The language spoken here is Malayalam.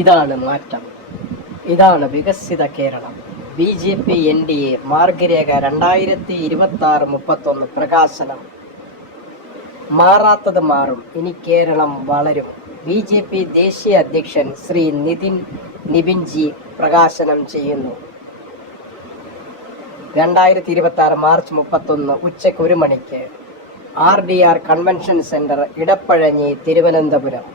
ഇതാണ് മാറ്റം, ഇതാണ് വികസിത കേരളം. BJP NDA മാർഗരേഖ 2026-31 പ്രകാശനം. മാറാത്തത് മാറും, ഇനി കേരളം വളരും. BJP ദേശീയ അധ്യക്ഷൻ ശ്രീ നിബിൻജി പ്രകാശനം ചെയ്യുന്നു. 2026 മാർച്ച് 31 ഉച്ചയ്ക്ക് 1 മണിക്ക് RDR convention centre, Edappazhanji, Thiruvananthapuram.